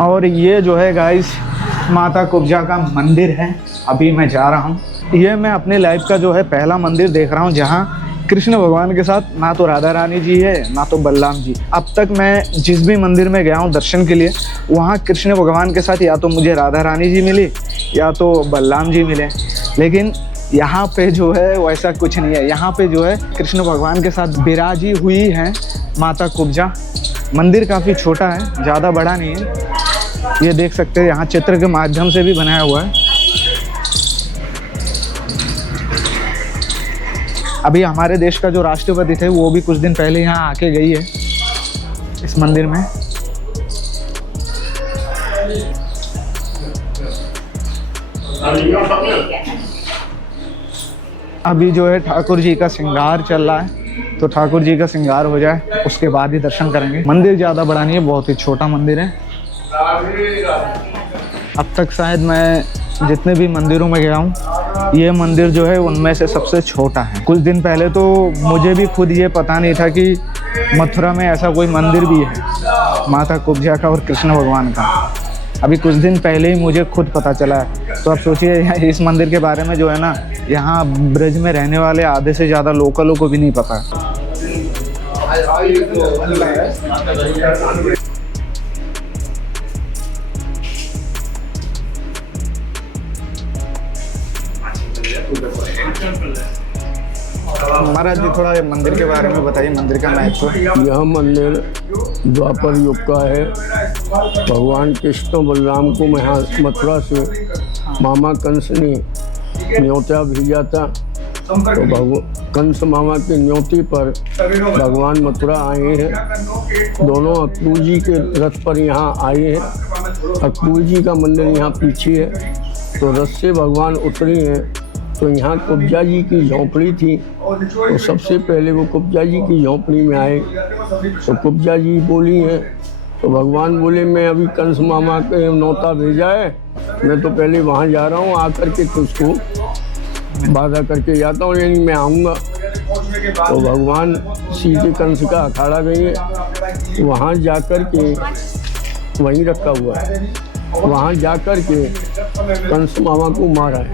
और ये जो है गाइस माता कुब्जा का मंदिर है। अभी मैं जा रहा हूँ, ये मैं अपने लाइफ का जो है पहला मंदिर देख रहा हूँ जहाँ कृष्ण भगवान के साथ ना तो राधा रानी जी है ना तो बलराम जी। अब तक मैं जिस भी मंदिर में गया हूँ दर्शन के लिए, वहाँ कृष्ण भगवान के साथ या तो मुझे राधा रानी जी मिली या तो बलराम जी मिले, लेकिन यहाँ पे जो है वैसा कुछ नहीं है। यहाँ पे जो है कृष्ण भगवान के साथ विराजी हुई है माता कुब्जा। मंदिर काफ़ी छोटा है, ज़्यादा बड़ा नहीं है। ये देख सकते हैं, यहाँ चित्र के माध्यम से भी बनाया हुआ है। अभी हमारे देश का जो राष्ट्रपति थे वो भी कुछ दिन पहले यहाँ आके गई है इस मंदिर में। अभी जो है ठाकुर जी का श्रृंगार चल रहा है, तो ठाकुर जी का श्रृंगार हो जाए उसके बाद ही दर्शन करेंगे। मंदिर ज़्यादा बड़ा नहीं है, बहुत ही छोटा मंदिर है। अब तक शायद मैं जितने भी मंदिरों में गया हूँ, ये मंदिर जो है उनमें से सबसे छोटा है। कुछ दिन पहले तो मुझे भी खुद ये पता नहीं था कि मथुरा में ऐसा कोई मंदिर भी है माता कुब्जा का और कृष्ण भगवान का। अभी कुछ दिन पहले ही मुझे खुद पता चला है। तो अब सोचिए इस मंदिर के बारे में जो है ना, यहाँ ब्रज में रहने वाले आधे से ज़्यादा लोकलों को भी नहीं पता। महाराज जी थोड़ा मंदिर के बारे में बताइए, मंदिर का महत्व। यह मंदिर द्वापर युग का है। भगवान कृष्ण बलराम को मथुरा से मामा कंस ने न्योता भेजा था, तो कंस मामा की न्योती पर भगवान मथुरा आए हैं। दोनों अक्रूर जी के रथ पर यहाँ आए हैं। अक्रूर जी का मंदिर यहाँ पीछे है। तो रथ से भगवान उतरे हैं, तो यहाँ कुब्जा जी की झोंपड़ी थी, तो सबसे पहले वो कुब्जा जी की झोंपड़ी में आए। तो कुब्जा जी बोली हैं, तो भगवान बोले मैं अभी कंस मामा के न्योता भेजा है, मैं तो पहले वहाँ जा रहा हूँ, आकर के तुझको बाधा करके जाता हूँ, यानी मैं आऊँगा। तो भगवान सीधे कंस का अखाड़ा गई है। वहाँ जाकर के वहीं रखा हुआ है, वहाँ जाकर के कंस मामा को मारा है।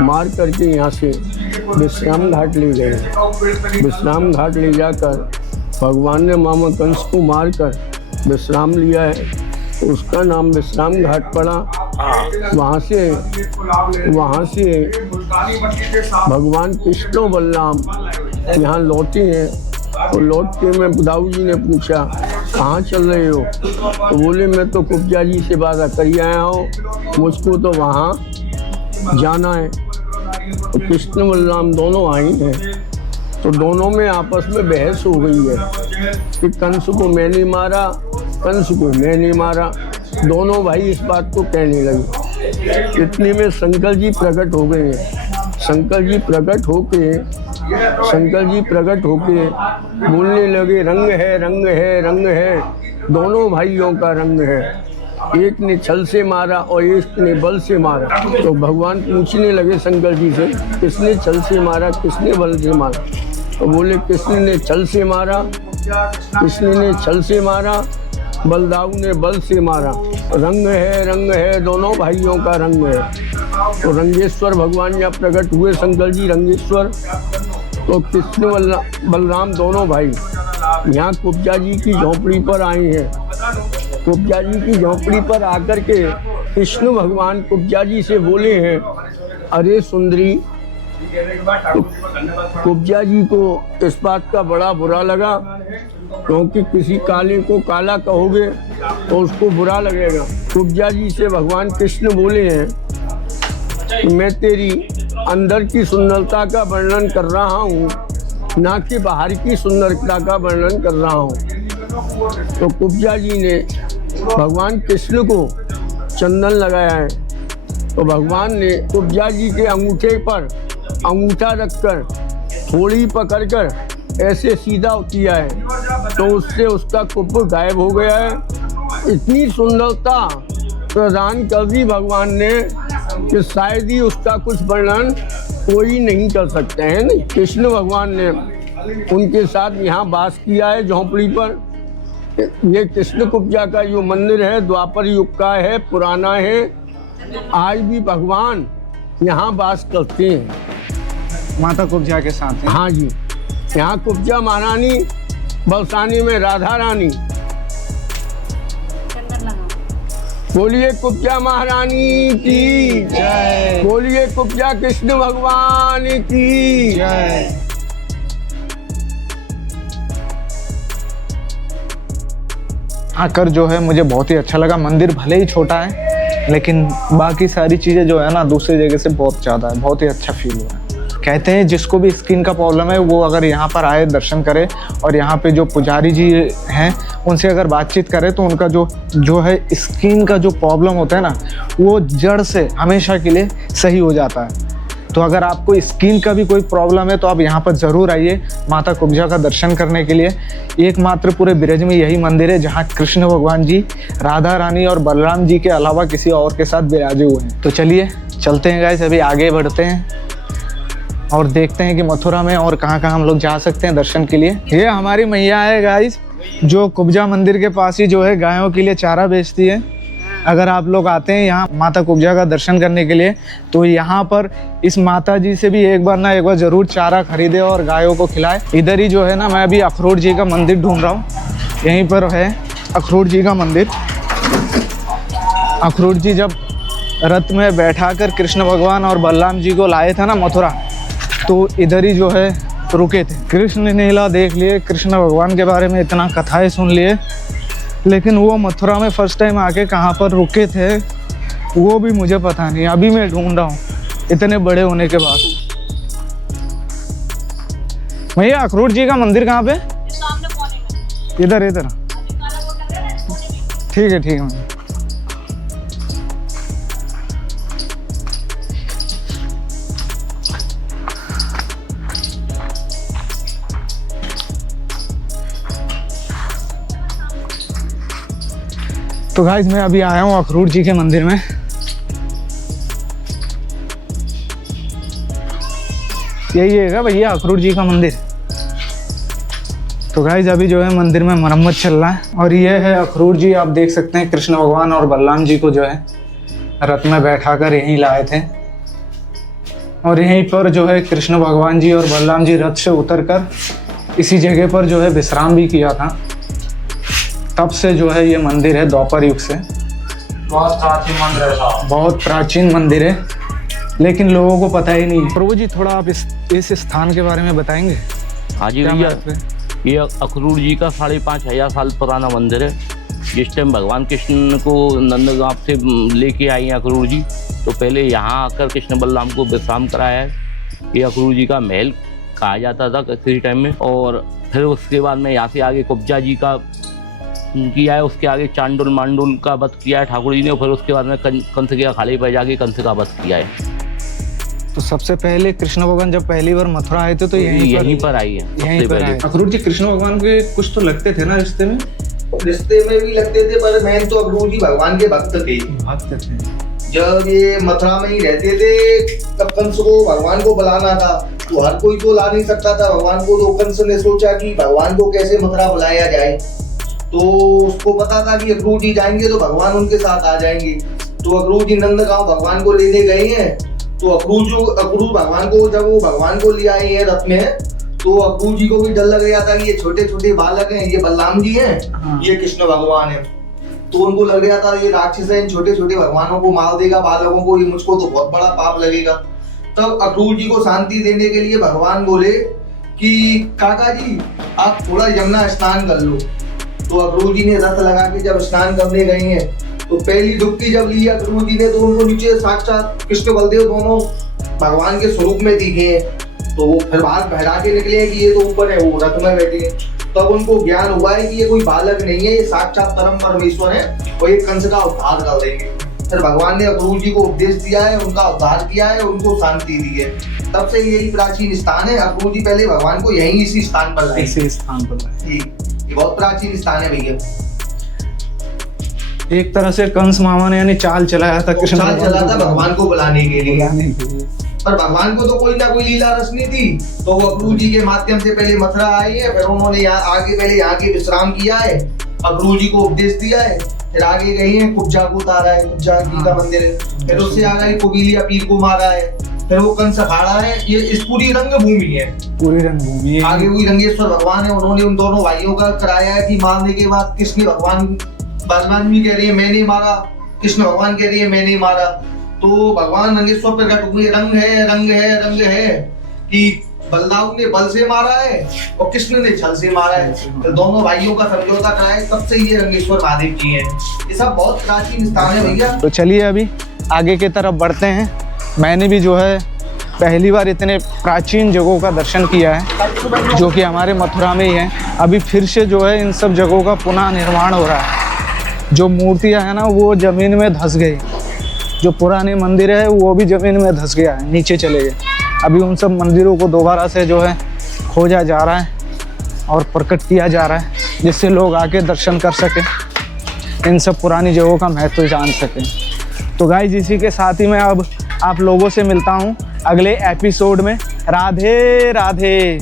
मार करके यहाँ से विश्राम घाट ले गए। विश्राम घाट ले जाकर भगवान ने मामा कंस को मारकर विश्राम लिया है, तो उसका नाम विश्राम घाट पड़ा। वहाँ से भगवान कृष्ण बलराम यहाँ लौटे हैं। तो लौट के मैं दाऊ जी ने पूछा कहाँ चल रहे हो, तो बोले मैं तो कुब्जा जी से वादा कर आया हूँ, मुझको तो वहाँ जाना है। तो कृष्ण बलराम दोनों आए हैं, तो दोनों में आपस में बहस हो गई है कि कंस को मैंने मारा, कंस को मैंने मारा। दोनों भाई इस बात को कहने लगे। इतने में शंकर जी प्रकट हो गए हैं। शंकर जी प्रकट होके बोलने लगे रंग है, रंग है, रंग है। दोनों भाइयों का रंग है। एक ने छल से मारा और एक ने बल से मारा। तो भगवान पूछने लगे शंकर जी से, किसने छल से मारा, किसने बल से मारा? तो बोले कृष्ण ने छल से मारा, कृष्ण ने छल से मारा, बलदाऊ ने बल से मारा। रंग है, रंग है, दोनों भाइयों का रंग है। तो रंगेश्वर भगवान यहाँ प्रकट हुए, शंकर जी रंगेश्वर। तो कृष्ण बलराम दोनों भाई यहाँ कुब्जा जी की झोंपड़ी पर आए हैं। कुब्जा जी की झोंपड़ी पर आकर के कृष्ण भगवान कुब्जा जी से बोले हैं, अरे सुंदरी। तो कुब्जा जी को इस बात का बड़ा बुरा लगा, क्योंकि किसी काले को काला कहोगे तो उसको बुरा लगेगा। कुब्जा जी से भगवान कृष्ण बोले हैं, मैं तेरी अंदर की सुंदरता का वर्णन कर रहा हूँ, ना कि बाहर की सुंदरता का वर्णन कर रहा हूँ। तो कुब्जा जी ने भगवान कृष्ण को चंदन लगाया है। तो भगवान ने कुब्जा जी के अंगूठे पर अंगूठा रखकर थोड़ी पकड़कर ऐसे सीधा किया है, तो उससे उसका कुप्प गायब हो गया है। इतनी सुंदरता प्रदान कर दी भगवान ने कि शायद ही उसका कुछ वर्णन कोई नहीं कर सकते हैं। नहीं, कृष्ण भगवान ने उनके साथ यहाँ वास किया है झोंपड़ी पर। ये कृष्ण कुब्जा का जो मंदिर है द्वापर युग का है, पुराना है। आज भी भगवान यहाँ वास करते हैं माता कुब्जा के साथ हैं। हाँ जी, यहाँ कुब्जा महारानी, बरसानी में राधा रानी। बोलिए कुब्जा महारानी की जय। बोलिए कुब्जा कृष्ण भगवान की जय। आकर जो है मुझे बहुत ही अच्छा लगा। मंदिर भले ही छोटा है लेकिन बाकी सारी चीज़ें जो है ना दूसरी जगह से बहुत ज़्यादा है, बहुत ही अच्छा फील हुआ है। कहते हैं जिसको भी स्किन का प्रॉब्लम है वो अगर यहाँ पर आए, दर्शन करे और यहाँ पे जो पुजारी जी हैं उनसे अगर बातचीत करे तो उनका जो है स्किन का जो प्रॉब्लम होता है ना वो जड़ से हमेशा के लिए सही हो जाता है। तो अगर आपको स्किन का भी कोई प्रॉब्लम है तो आप यहाँ पर ज़रूर आइए माता कुब्जा का दर्शन करने के लिए। एकमात्र पूरे ब्रज में यही मंदिर है जहाँ कृष्ण भगवान जी, राधा रानी और बलराम जी के अलावा किसी और के साथ विराजे हुए हैं। तो चलिए चलते हैं गाइस, अभी आगे बढ़ते हैं और देखते हैं कि मथुरा में और कहाँ कहाँ हम लोग जा सकते हैं दर्शन के लिए। ये हमारी मैया है गाइस जो कुब्जा मंदिर के पास ही जो है गायों के लिए चारा बेचती है। अगर आप लोग आते हैं यहाँ माता कुब्जा का दर्शन करने के लिए तो यहाँ पर इस माता जी से भी एक बार ज़रूर चारा खरीदे और गायों को खिलाए। इधर ही जो है ना मैं अभी अखरोट जी का मंदिर ढूंढ रहा हूँ, यहीं पर है अखरोट जी का मंदिर। अखरोट जी जब रथ में बैठाकर कृष्ण भगवान और बलराम जी को लाए थे ना मथुरा, तो इधर ही जो है रुके थे। कृष्ण लीला देख लिए, कृष्ण भगवान के बारे में इतना कथाएं सुन लिए, लेकिन वो मथुरा में फर्स्ट टाइम आके कहाँ पर रुके थे वो भी मुझे पता नहीं। अभी मैं ढूंढ रहा हूँ इतने बड़े होने के बाद। भैया अखरोट जी का मंदिर कहाँ पे? इधर इधर। ठीक है ठीक है। तो गाइस मैं अभी आया हूँ अखरोट जी के मंदिर में। यही है भैया अखरोट जी का मंदिर। तो गाइस अभी जो है मंदिर में मरम्मत चल रहा है और ये है अखरोट जी। आप देख सकते हैं कृष्ण भगवान और बलराम जी को जो है रथ में बैठाकर यहीं लाए थे और यहीं पर जो है कृष्ण भगवान जी और बलराम जी रथ से उतरकर इसी जगह पर जो है विश्राम भी किया था। तब से जो है ये मंदिर है द्वापर युग से। बहुत प्राचीन मंदिर है साहब। बहुत प्राचीन मंदिर है लेकिन लोगों को पता ही नहीं है। प्रभु जी थोड़ा आप इस स्थान के बारे में बताएंगे? हाँ जी भैया, ये अखरोट जी का 5,500 साल पुराना मंदिर है। जिस टाइम भगवान कृष्ण को नंदगांव से लेके आई हैं अखरोट जी, तो पहले यहाँ आकर कृष्ण बलराम को विश्राम कराया है। ये अखरोट जी का महल कहा जाता था किसी टाइम में। और फिर उसके बाद में यहाँ से आगे कुब्जा जी का किया है, उसके आगे चांडुल मांडुल का वध किया है ठाकुर जी ने। फिर उसके बाद में कंस के खाली पर जाके कंस का वध किया है। तो सबसे पहले कृष्ण भगवान जब पहली बार मथुरा आए थे तो यहीं पर आई है। यहीं पर आए। अखरोट जी कृष्ण भगवान के कुछ तो लगते थे ना रिश्ते में? रिश्ते में भी लगते थे पर मैं तो अखरोट जी भगवान के भक्त थे। जब ये मथुरा में ही रहते थे तब कंस को भगवान को बुलाना था तो हर कोई तो ला नहीं सकता था भगवान को। तो कंस ने सोचा कि भगवान को कैसे मथुरा बुलाया जाए, तो उसको पता था कि अखरोट जी जाएंगे तो भगवान उनके साथ आ जाएंगे। तो अखरोट जी नंदगांव भगवान को लेने गए हैं। तो अखरोट भगवान को जब वो भगवान को ले आए हैं रथ में, तो अखरोट जी को भी डर लग रहा था कि ये छोटे छोटे बालक हैं, ये बलराम जी हैं, ये कृष्ण भगवान है। तो उनको लग रहा था ये राक्षस है, इन छोटे छोटे भगवानों को मार देगा, बालकों को, ये मुझको तो बहुत बड़ा पाप लगेगा। तब अखरोट जी को शांति देने के लिए भगवान बोले कि काका जी आप थोड़ा यमुना स्नान कर लो। तो अखरोट जी ने रथ लगा के जब स्नान करने गए हैं तो पहली डुबकी जब ली अखरोट जी ने तो उनको नीचे साक्षात कृष्ण बलदेव दोनों भगवान के स्वरूप में दिखे हैं। तो वो फिर बाहर बहरा के निकले कि ये तो ऊपर है, वो रथ में बैठे हैं। तब उनको ज्ञान हुआ है कि ये कोई बालक नहीं है, ये साक्षात परम परमेश्वर है और ये कंस का उद्धार कर देंगे। फिर भगवान ने अखरोट जी को उपदेश दिया है, उनका उद्धार किया है, उनको शांति दी है। तब से यही प्राचीन स्थान है। अखरोट जी पहले भगवान को यही इसी स्थान पर लाए। इसी स्थान पर लाए। ये बहुत प्राचीन स्थान है भैया। एक तरह से कंस मामा ने यानी चाल चलाया था, कृष्ण चाल चला था भगवान को बुलाने के लिए। लिए। पर भगवान को तो कोई ना कोई लीला रचनी थी, तो वो अखरोट जी के माध्यम से पहले मथुरा आई है, फिर उन्होंने यहाँ आगे पहले यहाँ के विश्राम किया है अक्रूर जी को उपदेश दिया है। फिर आगे गए हैं, कुब्जा को उतारा है, कुब्जा जी का मंदिर है। फिर उससे आगे कुबीलिया पीर को मारा है। फिर वो कंस अखाड़ा है। ये इस पूरी रंगभूमि है, पूरी रंगभूमि। आगे हुई रंगेश्वर भगवान है, उन्होंने उन दोनों भाइयों का कराया है कि मारने के बाद कृष्ण भगवान, बलराम भी कह रही है मैंने मारा, कृष्ण भगवान कह रही है मैंने मारा। तो भगवान रंगेश्वर प्रकट हुए, रंग है रंग है रंग है कि बलराम ने बल से मारा है और कृष्ण ने छल से मारा है। तो दोनों भाइयों का समझौता कराया, तब से ये रंगेश्वर महादेव जी हैं। ये सब बहुत प्राचीन स्थान है भैया। तो चलिए अभी आगे की तरफ बढ़ते हैं। मैंने भी जो है पहली बार इतने प्राचीन जगहों का दर्शन किया है, जो कि हमारे मथुरा में ही है। अभी फिर से जो है इन सब जगहों का पुनः निर्माण हो रहा है। जो मूर्तियां हैं ना वो ज़मीन में धंस गई, जो पुराने मंदिर है वो भी ज़मीन में धंस गया है, नीचे चले गए। अभी उन सब मंदिरों को दोबारा से जो है खोजा जा रहा है और प्रकट किया जा रहा है, जिससे लोग आके दर्शन कर सकें, इन सब पुरानी जगहों का महत्व जान सकें। तो गाइस इसी के साथ ही मैं अब आप लोगों से मिलता हूँ अगले एपिसोड में। राधे राधे।